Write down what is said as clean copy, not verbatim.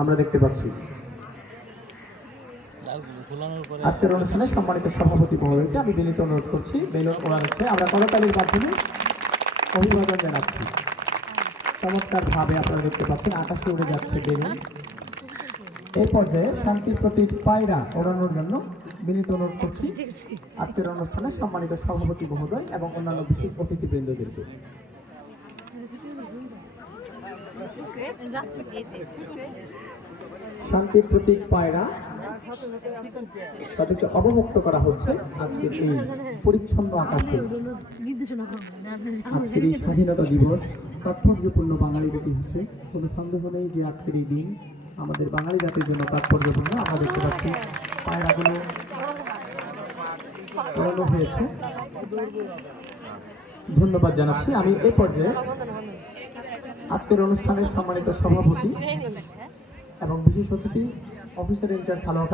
আমরা দেখতে পাচ্ছি। আজকের অনুষ্ঠানে সম্মানিত সভাপতি মহোদয়কে আমি বিনীত অনুরোধ করছি বেলুন ওড়ানোতে আমরা করতালির মাধ্যমে অভিবাদন জানাচ্ছি। চমৎকার ভাবে আপনারা দেখতে পাচ্ছেন আকাশে উড়ে যাচ্ছে বেলুন। এই পর্যায়ে শান্তি প্রতীক পায়রা ওড়ানোর জন্য বিনীত অনুরোধ করছি আজকের অনুষ্ঠানে সম্মানিত সভাপতি মহোদয় এবং অন্যান্য বিশেষ অতিথিবৃন্দদেরকে। শান্তির প্রতীক পায়রা তাদেরকে অবমুক্ত করা হচ্ছে আজকের এই পরিচ্ছন্ন আকাশে। আজকের এই স্বাধীনতা দিবস তাৎপর্যপূর্ণ বাঙালির ইতিহাসে কোনো সন্দেহ নেই যে আজকের এই দিন আমাদের বাঙালি জাতির জন্য তাৎপর্যপূর্ণ। আমরা দেখতে পাচ্ছি পায়রাগুলো ওড়ানো হয়েছে। ধন্যবাদ জানাচ্ছি। আমি এই পর্যায়ে আজকের অনুষ্ঠানের সম্মানিত সভাপতি এবং বিশেষ অতিথি অফিসার ইনচার্জ সালোয়ার